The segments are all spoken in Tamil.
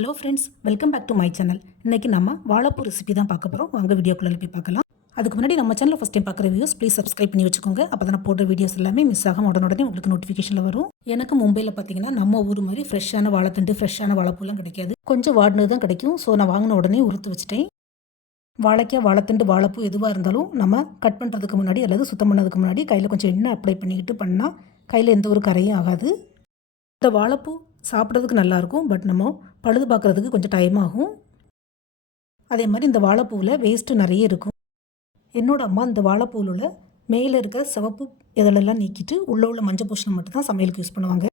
Hello friends, welcome back to my channel. இன்றைக்கி நம்ம வாழைப்பூ ரெசிபி தான் பார்க்க போகிறோம். வாங்க வீடியோக்குள்ளே போய் பார்க்கலாம். அதுக்கு முன்னாடி நம்ம சேனலில் ஃபஸ்ட் டைம் பார்க்குற வீடியோஸ் ப்ளீஸ் சப்ஸ்கிரைப் பண்ணி வச்சுக்கோங்க. அப்போ தான் போடுற வீடியோஸ் எல்லாமே மிஸ் ஆகாம உடனே உங்களுக்கு நோட்டிஃபிகேஷனில் வரும். எனக்கு மும்பையில் பார்த்தீங்கன்னா நம்ம ஊர் மாதிரி ஃப்ரெஷ்ஷான வாழைத்தண்டு ஃப்ரெஷ்ஷான வாழைப்பூலாம் கிடைக்காது. கொஞ்சம் வாடினது தான் கிடைக்கும். ஸோ நான் வாங்கின உடனே உறுத்து வச்சுட்டேன். வாழைக்காய், வாழைத்தண்டு, வாழைப்பூ எதுவாக இருந்தாலும் நம்ம கட் பண்ணுறதுக்கு முன்னாடி அல்லது சுத்தம் பண்ணதுக்கு முன்னாடி கையில் கொஞ்சம் எண்ணெய் அப்ளை பண்ணிக்கிட்டு பண்ணால் கையில் எந்த ஒரு கரையும் ஆகாது. இந்த வாழைப்பூ சாப்பிட்றதுக்கு நல்லாயிருக்கும். பட் நம்ம பழுது பார்க்குறதுக்கு கொஞ்சம் டைம் ஆகும். அதே மாதிரி இந்த வாழைப்பூவில் வேஸ்ட்டு நிறைய இருக்கும். என்னோடய அம்மா இந்த வாழைப்பூவில் உள்ள மேலே இருக்க சிவப்பு இதழெல்லாம் நீக்கிட்டு உள்ளே உள்ள மஞ்சள் பூஷணம் மட்டும் தான் சமையலுக்கு யூஸ் பண்ணுவாங்க.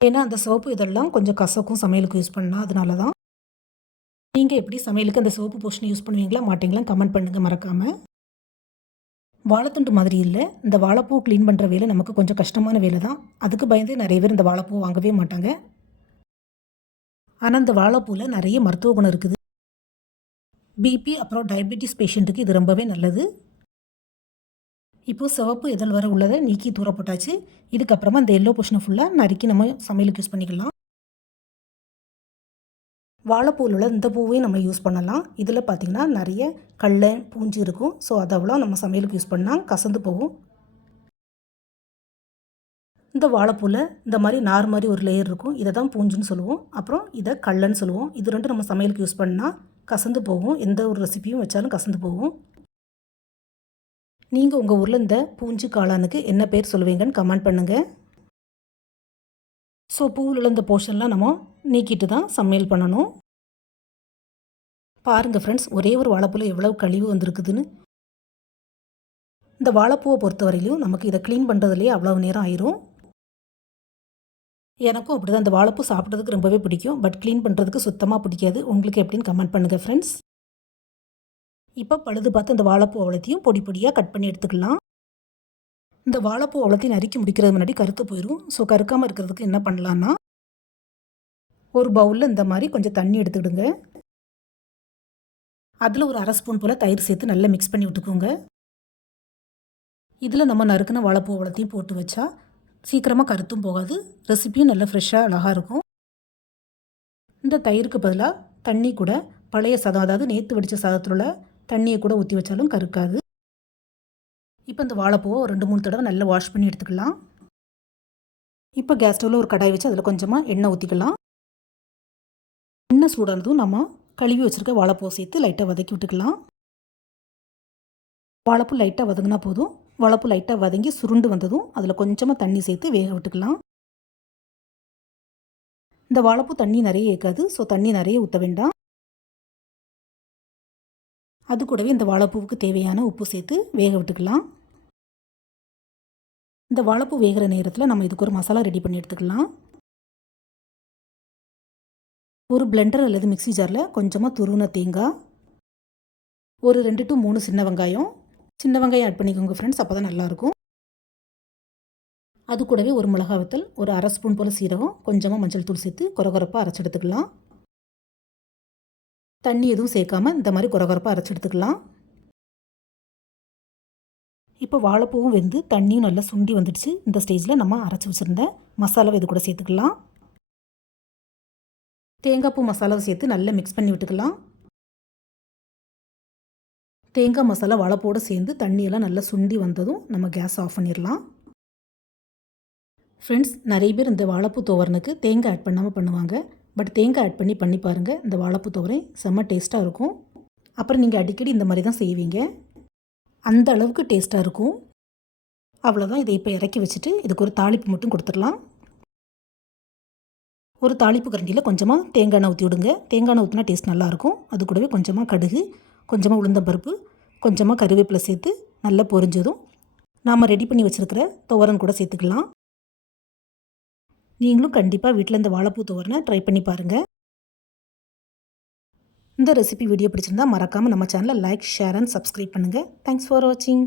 ஏன்னா அந்த சிவப்பு இதழெல்லாம் கொஞ்சம் கசக்கும் சமையலுக்கு யூஸ் பண்ணால். அதனால தான். நீங்கள் எப்படி சமையலுக்கு அந்த சிவப்பு பூஷணம் யூஸ் பண்ணுவீங்களா மாட்டிங்களா கமெண்ட் பண்ணுங்கள் மறக்காமல். வாழைத்தண்டு மாதிரி இல்லை, இந்த வாழைப்பூ க்ளீன் பண்ணுற வேலை நமக்கு கொஞ்சம் கஷ்டமான வேலை தான். அதுக்கு பயந்தே நிறைய பேர் இந்த வாழைப்பூ வாங்கவே மாட்டாங்க. ஆனால் இந்த வாழைப்பூவில் நிறைய மருத்துவ குணம் இருக்குது. பிபி அப்புறம் டயபெட்டிஸ் பேஷண்ட்டுக்கு இது ரொம்பவே நல்லது. இப்போது சிவப்பு இதழ் வர உள்ளதை நீக்கி தூர போட்டாச்சு. இதுக்கப்புறமா இந்த எல்லோ போர்ஷனை ஃபுல்லாக நறுக்கி நம்ம சமையலுக்கு யூஸ் பண்ணிக்கலாம். வாழைப்பூவில் உள்ள இந்த பூவையும் நம்ம யூஸ் பண்ணலாம். இதில் பார்த்திங்கன்னா நிறைய கடலை பூஞ்சி இருக்கும். ஸோ அதை அவ்வளோ நம்ம சமையலுக்கு யூஸ் பண்ணால் கசந்து போகும். இந்த வாழைப்பூவில் இந்த மாதிரி நார் மாதிரி ஒரு லேயர் இருக்கும். இதை தான் பூஞ்சுன்னு சொல்லுவோம். அப்புறம் இதை கடலைன்னு சொல்லுவோம். இது ரெண்டும் நம்ம சமையலுக்கு யூஸ் பண்ணால் கசந்து போகும். எந்த ஒரு ரெசிபியும் வச்சாலும் கசந்து போகும். நீங்கள் உங்கள் ஊரில் இந்த பூஞ்சி காளானுக்கு என்ன பேர் சொல்லுவீங்கன்னு கமெண்ட் பண்ணுங்கள். ஸோ பூவில் உள்ள இந்த போர்ஷன்லாம் நம்ம நீக்கிட்டு தான் சமையல் பண்ணணும். பாருங்கள் ஃப்ரெண்ட்ஸ், ஒரே ஒரு வாழைப்பூவில் எவ்வளோ கழிவு வந்திருக்குதுன்னு. இந்த வாழைப்பூவை பொறுத்த வரையிலும் நமக்கு இதை க்ளீன் பண்ணுறதுலேயே அவ்வளோ நேரம் ஆயிரும். எனக்கும் அப்படி தான் இந்த வாழைப்பூ சாப்பிட்றதுக்கு ரொம்பவே பிடிக்கும். பட் க்ளீன் பண்ணுறதுக்கு சுத்தமாக பிடிக்காது. உங்களுக்கு எப்படின்னு கமெண்ட் பண்ணுங்கள் ஃப்ரெண்ட்ஸ். இப்போ பழுது பார்த்து இந்த வாழைப்பூ அவ்வளோத்தையும் பொடி பொடியாக கட் பண்ணி எடுத்துக்கலாம். இந்த வாழைப்பூ அவ்வளோத்தையும் நறுக்கி முடிக்கிறது முன்னாடி கருத்து போயிடும். ஸோ கருக்காமல் இருக்கிறதுக்கு என்ன பண்ணலான்னா, ஒரு பவுலில் இந்த மாதிரி கொஞ்சம் தண்ணி எடுத்துக்கிடுங்க. அதில் ஒரு அரை ஸ்பூன் போல் தயிர் சேர்த்து நல்லா மிக்ஸ் பண்ணி விட்டுக்கோங்க. இதில் நம்ம நறுக்கின வாழைப்பூ அவ்வளோத்தையும் போட்டு வச்சா சீக்கிரமாக கருத்தும் போகாது. ரெசிபியும் நல்லா ஃப்ரெஷ்ஷாக அழகாக இருக்கும். இந்த தயிருக்கு பதிலாக தண்ணி கூட பழைய சாதம், அதாவது நேற்று வடித்த சாதத்தில் உள்ள தண்ணியை கூட ஊற்றி வச்சாலும் கருக்காது. இப்போ இந்த வாழைப்பூவை ஒரு 2-3 தடவை நல்லா வாஷ் பண்ணி எடுத்துக்கலாம். இப்போ கேஸ் ஸ்டவ்வில் ஒரு கடாய் வச்சு அதில் கொஞ்சமாக எண்ணெய் ஊற்றிக்கலாம். எண்ணெய் சூடானதும் நம்ம கழுவி வச்சுருக்க வாழைப்பூவை சேர்த்து லைட்டாக வதக்கி விட்டுக்கலாம். வாழைப்பூ லைட்டாக வதங்கினா போதும். வாழைப்பூ லைட்டாக வதங்கி சுருண்டு வந்ததும் அதில் கொஞ்சமாக தண்ணி சேர்த்து வேக விட்டுக்கலாம். இந்த வாழைப்பூ தண்ணி நிறைய ஏற்காது. ஸோ தண்ணி நிறைய ஊற்ற வேண்டாம். அது கூடவே இந்த வாழைப்பூவுக்கு தேவையான உப்பு சேர்த்து வேக விட்டுக்கலாம். இந்த வாழைப்பூ வேகிற நேரத்தில் நம்ம இதுக்கு ஒரு மசாலா ரெடி பண்ணி எடுத்துக்கலாம். ஒரு பிளெண்டர் அல்லது மிக்ஸி ஜாரில் கொஞ்சமாக துருவின தேங்காய், ஒரு 2 to 3 சின்ன வெங்காயம் ஆட் பண்ணிக்கோங்க ஃப்ரெண்ட்ஸ், அப்போ தான் நல்லாயிருக்கும். அது கூடவே ஒரு மிளகா வத்தல், ஒரு அரை ஸ்பூன் போல் சீரகம், கொஞ்சமாக மஞ்சள் தூள் சேர்த்து கொரகொரப்பாக அரைச்சி எடுத்துக்கலாம். தண்ணி எதுவும் சேர்க்காமல் இந்த மாதிரி கொரகொரப்பாக அரைச்சி எடுத்துக்கலாம். இப்போ வாழைப்பூவும் வெந்து தண்ணியும் நல்லா சுண்டி வந்துடுச்சு. இந்த ஸ்டேஜில் நம்ம அரைச்சி வச்சுருந்த மசாலாவை இது கூட சேர்த்துக்கலாம். தேங்காய் பூ மசாலாவை சேர்த்து நல்லா மிக்ஸ் பண்ணி விட்டுக்கலாம். தேங்காய் மசாலா வாழைப்பூவோடு சேர்ந்து தண்ணியெல்லாம் நல்லா சுண்டி வந்ததும் நம்ம கேஸ் ஆஃப் பண்ணிடலாம். ஃப்ரெண்ட்ஸ், நிறைய பேர் இந்த வாழைப்பூ துவரனுக்கு தேங்காய் ஆட் பண்ணாமல் பண்ணுவாங்க. பட் தேங்காய் ஆட் பண்ணி பாருங்கள். இந்த வாழைப்பூ துவரை செம்ம டேஸ்ட்டாக இருக்கும். அப்புறம் நீங்கள் அடிக்கடி இந்த மாதிரி தான் செய்வீங்க. அந்த அளவுக்கு டேஸ்ட்டாக இருக்கும். அவ்வளோதான். இதை இப்போ இறக்கி வச்சுட்டு இதுக்கு ஒரு தாளிப்பு மட்டும் கொடுத்துடலாம். ஒரு தாளிப்பு கரண்டியில் கொஞ்சமாக தேங்காய் எண்ணெய் ஊற்றி விடுங்க. தேங்காய் எண்ணெய் ஊற்றினா டேஸ்ட் நல்லாயிருக்கும். அது கூடவே கொஞ்சமாக கடுகு, கொஞ்சமாக உளுந்தம்பருப்பு, கொஞ்சமாக கருவேப்பிலை சேர்த்து நல்லா பொரிஞ்சதும் நாம் ரெடி பண்ணி வச்சுருக்கிற துவரன் கூட சேர்த்துக்கலாம். நீங்களும் கண்டிப்பாக வீட்டில் இந்த வாழைப்பூ துவரனை ட்ரை பண்ணி பாருங்கள். இந்த ரெசிபி வீடியோ பிடிச்சிருந்தா மறக்காமல் நம்ம சேனலை லைக், ஷேர் அண்ட் சப்ஸ்கிரைப் பண்ணுங்கள். தேங்க்ஸ் ஃபார் வாட்சிங்.